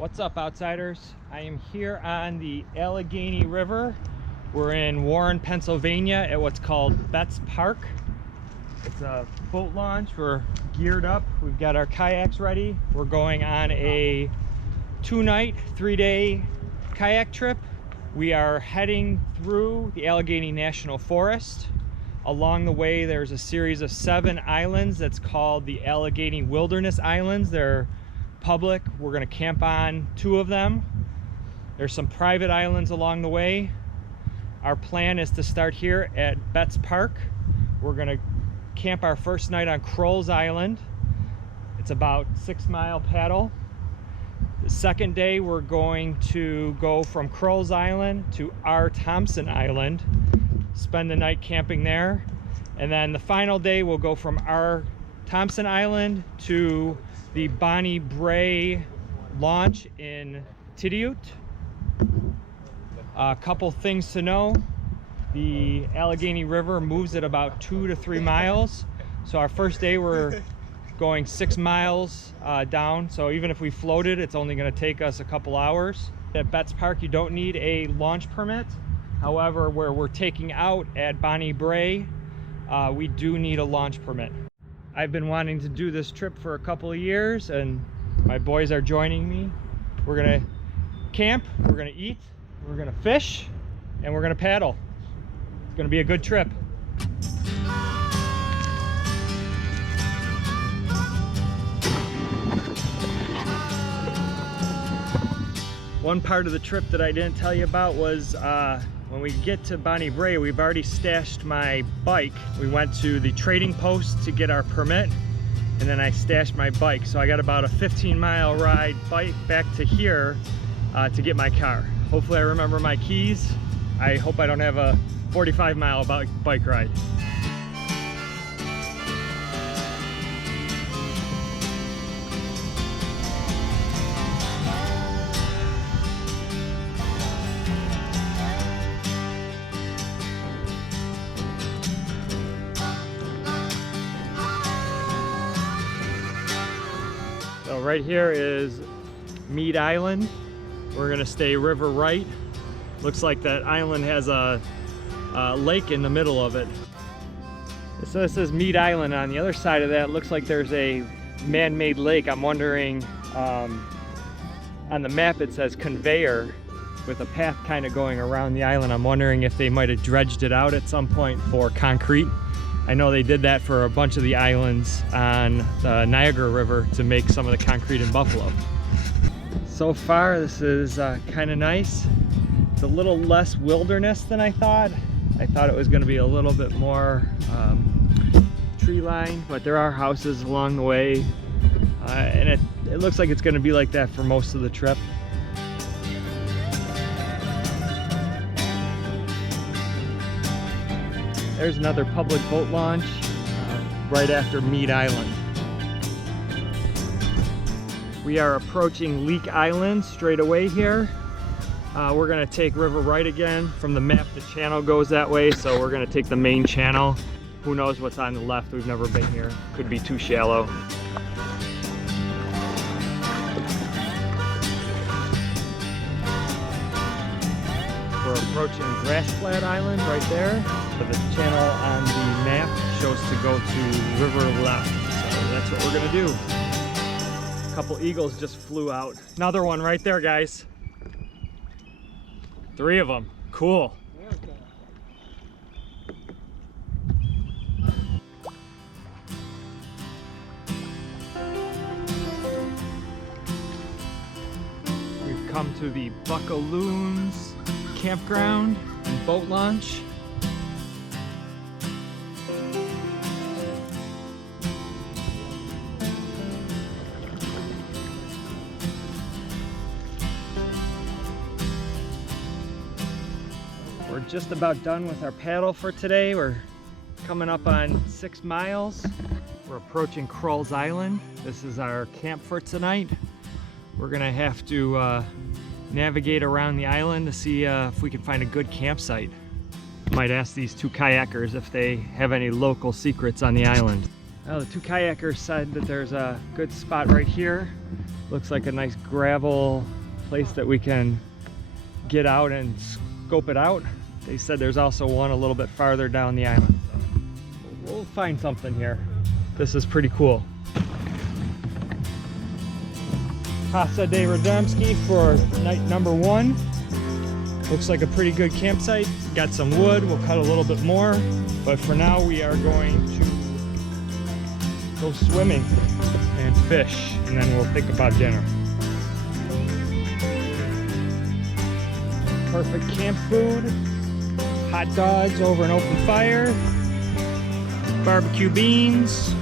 What's up, outsiders? I am here on the Allegheny River. We're in Warren, Pennsylvania at what's called Betts Park. It's a boat launch. We're geared up. We've got our kayaks ready. We're going on a 2-night, 3-day kayak trip. We are heading through the Allegheny National Forest. Along the way, there's a series of 7 islands that's called the Allegheny Wilderness Islands. They're public. We're going to camp on 2 of them. There's some private islands along the way. Our plan is to start here at Betts Park. We're going to camp our first night on Crulls Island. It's about 6-mile paddle. The second day we're going to go from Crulls Island to our Thompson Island, spend the night camping there, and then the final day we'll go from our Thompson Island to the Bonnie Brae launch in Tidioute. A couple things to know: the Allegheny River moves at about 2 to 3 miles. So our first day we're going 6 miles down. So even if we floated, it's only going to take us a couple hours. At Betts Park, you don't need a launch permit. However, where we're taking out at Bonnie Brae, we do need a launch permit. I've been wanting to do this trip for a couple of years, and my boys are joining me. We're gonna camp, we're gonna eat, we're gonna fish, and we're gonna paddle. It's gonna be a good trip. One part of the trip that I didn't tell you about was when we get to Bonnie Brae, we've already stashed my bike. We went to the trading post to get our permit, and then I stashed my bike. So I got about a 15-mile ride bike back to here to get my car. Hopefully I remember my keys. I hope I don't have a 45-mile bike ride. So right here is Mead Island. We're gonna stay river right. Looks like that island has a lake in the middle of it. So this is Mead Island. On the other side of that, looks like there's a man-made lake. I'm wondering, on the map it says conveyor with a path kind of going around the island. I'm wondering if they might have dredged it out at some point for concrete. I know they did that for a bunch of the islands on the Niagara River to make some of the concrete in Buffalo. So far, this is kind of nice. It's a little less wilderness than I thought. I thought it was going to be a little bit more tree line, but there are houses along the way, and it looks like it's going to be like that for most of the trip. There's another public boat launch right after Mead Island. We are approaching Leek Island straight away here. We're gonna take river right again. From the map, the channel goes that way, so we're gonna take the main channel. Who knows what's on the left? We've never been here. Could be too shallow. We're approaching Grass Flat Island right there, but the channel on the map shows to go to river left, so that's what we're gonna do. A couple eagles just flew out. Another one right there, guys. 3 of them. Cool. We've come to the Buckaloons campground and boat launch. We're just about done with our paddle for today. We're coming up on 6 miles. We're approaching Crulls Island. This is our camp for tonight. We're gonna have to navigate around the island to see if we can find a good campsite. Might ask these 2 kayakers if they have any local secrets on the island. Well, the two kayakers said that there's a good spot right here. Looks like a nice gravel place that we can get out and scope it out. They said there's also one a little bit farther down the island. So we'll find something here. This is pretty cool. Casa de Radomski for night number 1. Looks like a pretty good campsite. Got some wood, we'll cut a little bit more. But for now we are going to go swimming and fish, and then we'll think about dinner. Perfect camp food. Hot dogs over an open fire. Barbecue beans.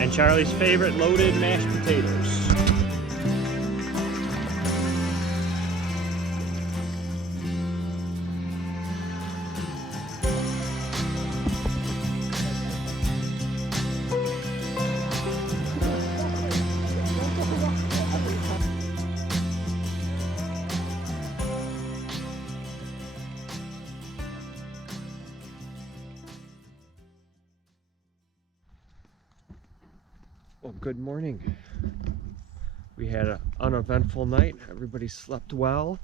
And Charlie's favorite, loaded mashed potatoes. Well, good morning. We had an uneventful night. Everybody slept well.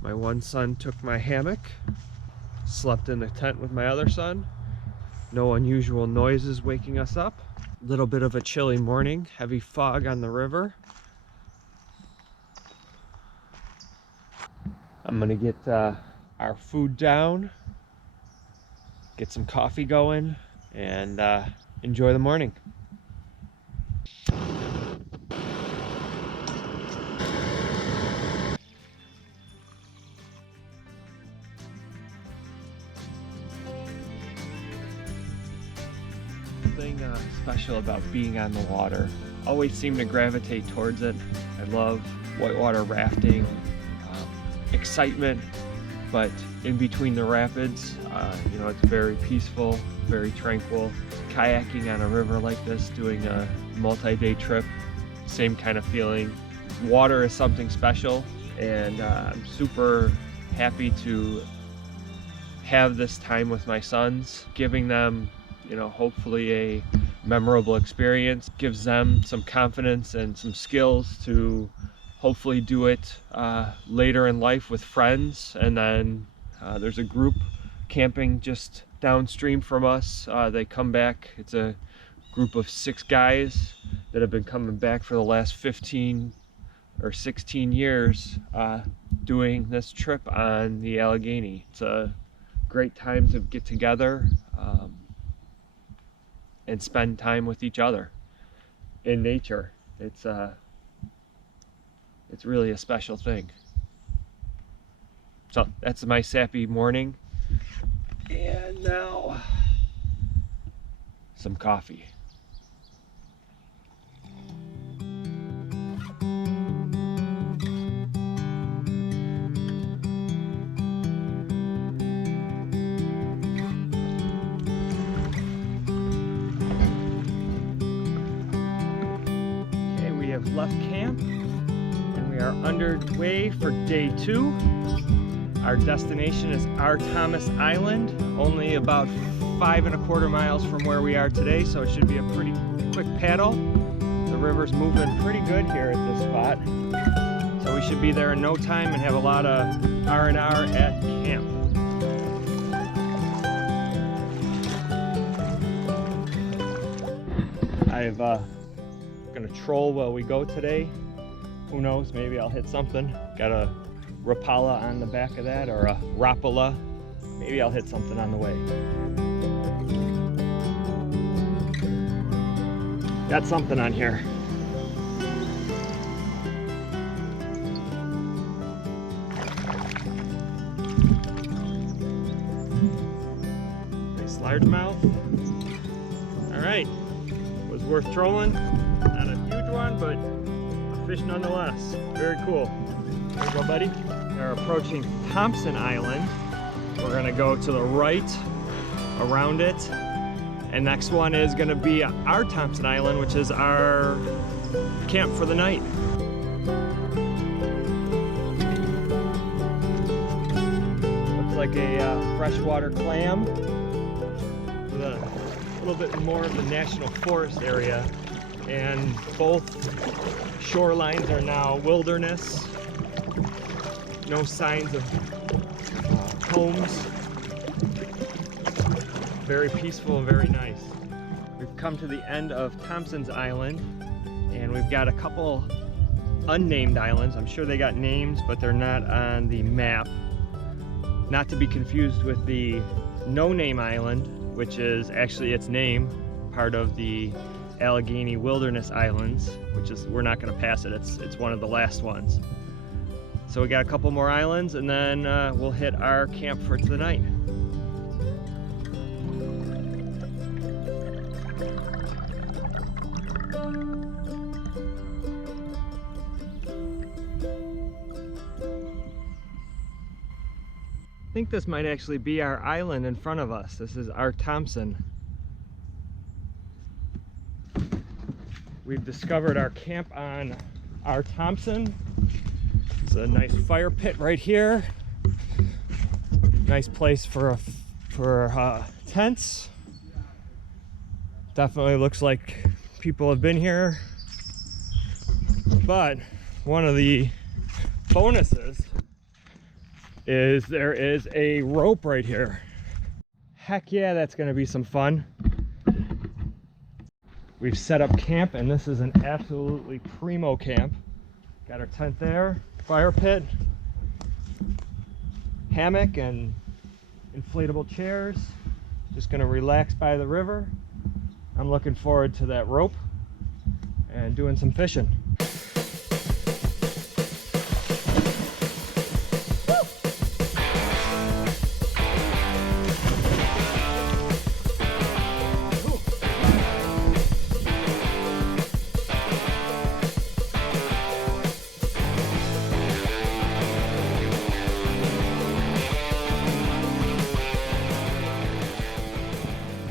My one son took my hammock, slept in the tent with my other son. No unusual noises waking us up. A little bit of a chilly morning, heavy fog on the river. I'm gonna get our food down, get some coffee going, and enjoy the morning. Something special about being on the water. Always seem to gravitate towards it. I love whitewater rafting, excitement, but in between the rapids, you know, it's very peaceful, very tranquil. Kayaking on a river like this, doing a multi-day trip, same kind of feeling. Water is something special, and I'm super happy to have this time with my sons, giving them, you know, hopefully a memorable experience, gives them some confidence and some skills to hopefully do it later in life with friends. And then there's a group camping just downstream from us. They come back. It's a group of 6 guys that have been coming back for the last 15 or 16 years doing this trip on the Allegheny. It's a great time to get together and spend time with each other in nature. It's really a special thing. So that's my sappy morning. And now some coffee. Okay, we have left camp and we are underway for day 2. Our destination is Thompson Island, only about 5 1/4 miles from where we are today, so it should be a pretty quick paddle. The river's moving pretty good here at this spot, so we should be there in no time and have a lot of R&R at camp. I'm gonna troll while we go today. Who knows, maybe I'll hit something. Got a Rapala on the back of that, or a Rapala. Maybe I'll hit something on the way. Got something on here. Nice largemouth. All right, was worth trolling. Not a huge one, but a fish nonetheless. Very cool. There you go, buddy. We're approaching Thompson Island. We're gonna go to the right around it. And next one is gonna be our Thompson Island, which is our camp for the night. Looks like a freshwater clam with a little bit more of the national forest area, and both shorelines are now wilderness. No signs of homes. Very peaceful and very nice. We've come to the end of Thompson's Island, and we've got a couple unnamed islands. I'm sure they got names, but they're not on the map. Not to be confused with the no-name island, which is actually its name, part of the Allegheny Wilderness Islands, which is, we're not going to pass it. It's one of the last ones. So we got a couple more islands, and then we'll hit our camp for tonight. I think this might actually be our island in front of us. This is our Thompson. We've discovered our camp on our Thompson. It's a nice fire pit right here. Nice place for tents. Definitely looks like people have been here. But one of the bonuses is there is a rope right here. Heck yeah, that's gonna be some fun. We've set up camp, and this is an absolutely primo camp. Got our tent there, fire pit, hammock and inflatable chairs. Just gonna relax by the river. I'm looking forward to that rope and doing some fishing.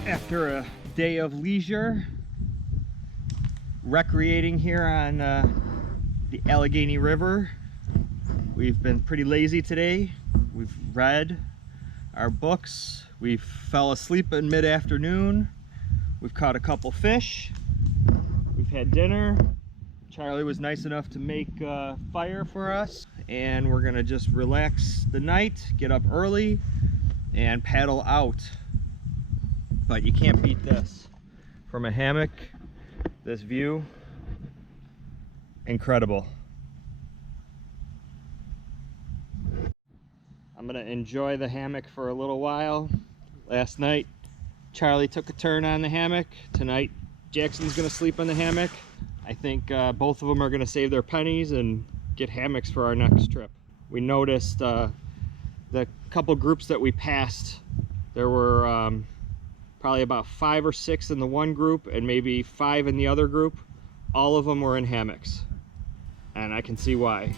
After a day of leisure, recreating here on the Allegheny River, we've been pretty lazy today. We've read our books, we fell asleep in mid-afternoon, we've caught a couple fish, we've had dinner. Charlie was nice enough to make fire for us, and we're gonna just relax the night, get up early, and paddle out. But you can't beat this. From a hammock, this view, incredible. I'm gonna enjoy the hammock for a little while. Last night, Charlie took a turn on the hammock. Tonight, Jackson's gonna sleep on the hammock. I think both of them are gonna save their pennies and get hammocks for our next trip. We noticed the couple groups that we passed, there were probably about 5 or 6 in the one group and maybe 5 in the other group. All of them were in hammocks, and I can see why.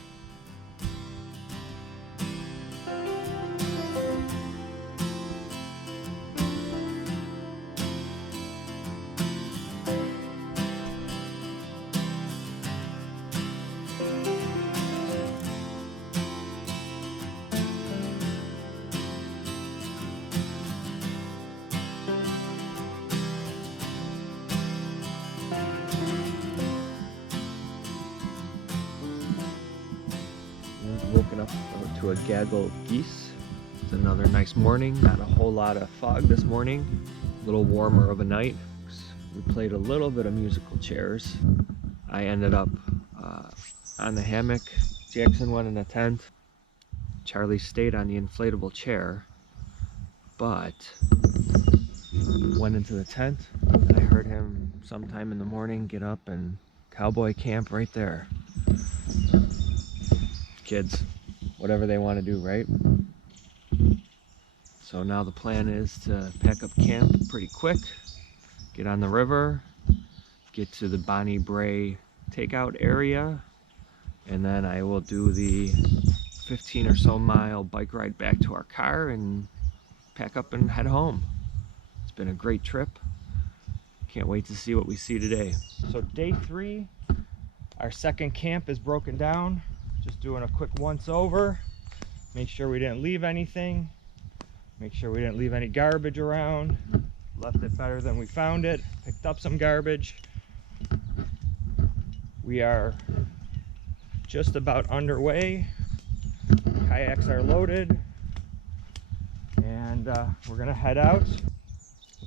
Woken up to a gaggle of geese. It's another nice morning. Not a whole lot of fog this morning. A little warmer of a night. We played a little bit of musical chairs. I ended up on the hammock. Jackson went in a tent. Charlie stayed on the inflatable chair, but went into the tent. I heard him sometime in the morning get up and cowboy camp right there. Kids, whatever they want to do, right? So now the plan is to pack up camp pretty quick, get on the river, get to the Bonnie Brae takeout area, and then I will do the 15 or so mile bike ride back to our car and pack up and head home. It's been a great trip. Can't wait to see what we see today. So day 3, our second camp is broken down. Just doing a quick once over, make sure we didn't leave anything, make sure we didn't leave any garbage around, Left it better than we found it. Picked up some garbage. We are just about underway. Kayaks are loaded. And we're gonna head out.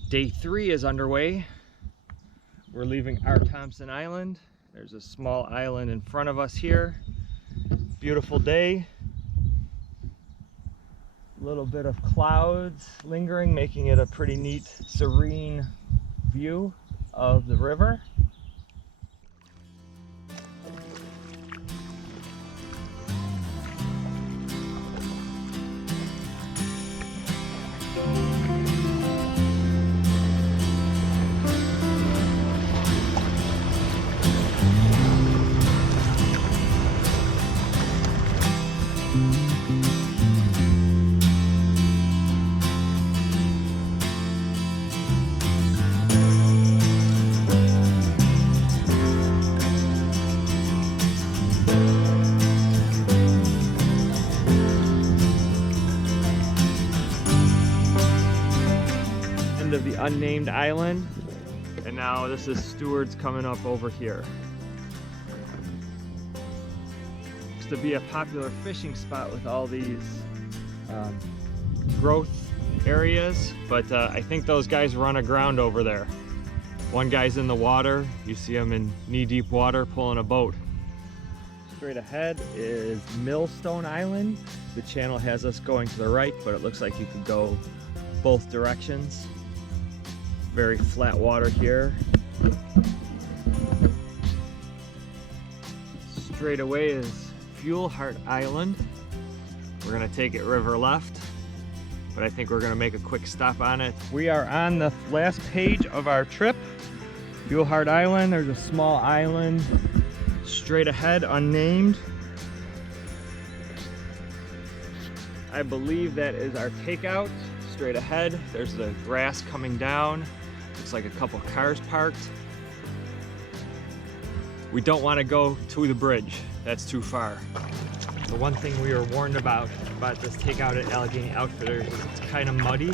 Day 3 is underway. We're leaving our Thompson Island. There's a small island in front of us here. Beautiful day. A little bit of clouds lingering, making it a pretty neat, serene view of the river. Of the unnamed island, and now this is Stewards coming up over here. Used to be a popular fishing spot with all these growth areas, but I think those guys run aground over there. One guy's in the water. You see him in knee-deep water pulling a boat. Straight ahead is Millstone Island. The channel has us going to the right, but it looks like you can go both directions. Very flat water here. Straight away is Fuellhart Island. We're gonna take it river left, but I think we're gonna make a quick stop on it. We are on the last page of our trip. Fuellhart Island, there's a small island straight ahead, unnamed. I believe that is our takeout. Straight ahead, there's the grass coming down. Looks like a couple cars parked. We don't want to go to the bridge. That's too far. The one thing we were warned about this takeout at Allegheny Outfitters is it's kind of muddy.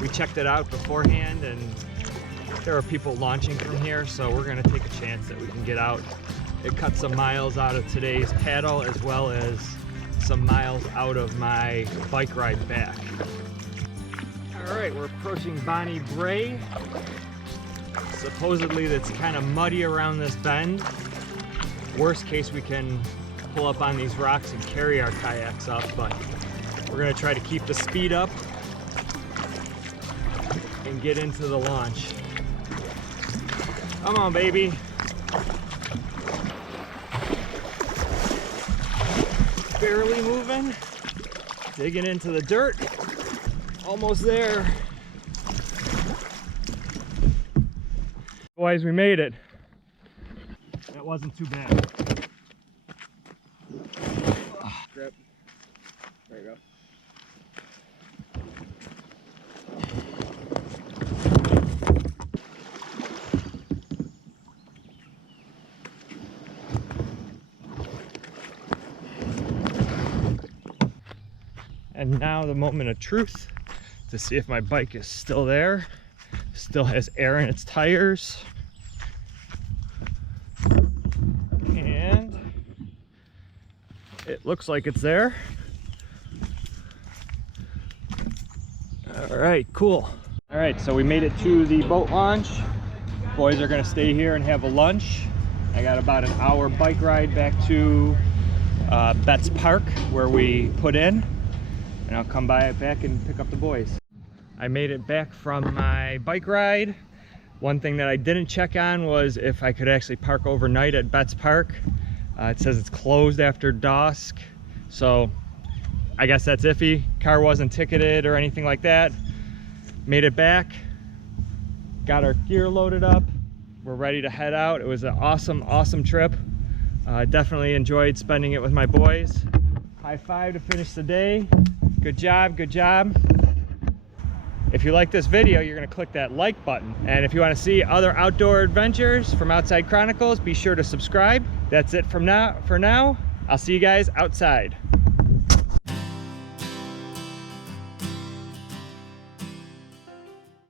We checked it out beforehand and there are people launching from here, so we're going to take a chance that we can get out. It cuts some miles out of today's paddle as well as some miles out of my bike ride back. All right, we're approaching Bonnie Brae. Supposedly that's kind of muddy around this bend. Worst case, we can pull up on these rocks and carry our kayaks up, but we're gonna try to keep the speed up and get into the launch. Come on, baby. Barely moving, digging into the dirt, almost there. Boys, we made it. That wasn't too bad. Grip. There you go. And now the moment of truth to see if my bike is still there. Still has air in its tires. And it looks like it's there. All right, cool. All right, so we made it to the boat launch. Boys are gonna stay here and have a lunch. I got about an hour bike ride back to Betts Park where we put in. And I'll come back and pick up the boys. I made it back from my bike ride. One thing that I didn't check on was if I could actually park overnight at Betts Park. It says it's closed after dusk, so I guess that's iffy. Car wasn't ticketed or anything like that. Made it back, got our gear loaded up. We're ready to head out. It was an awesome trip. Definitely enjoyed spending it with my boys. High five to finish the day. Good job, good job. If you like this video, you're gonna click that like button. And if you wanna see other outdoor adventures from Outside Chronicles, be sure to subscribe. That's it for now. I'll see you guys outside.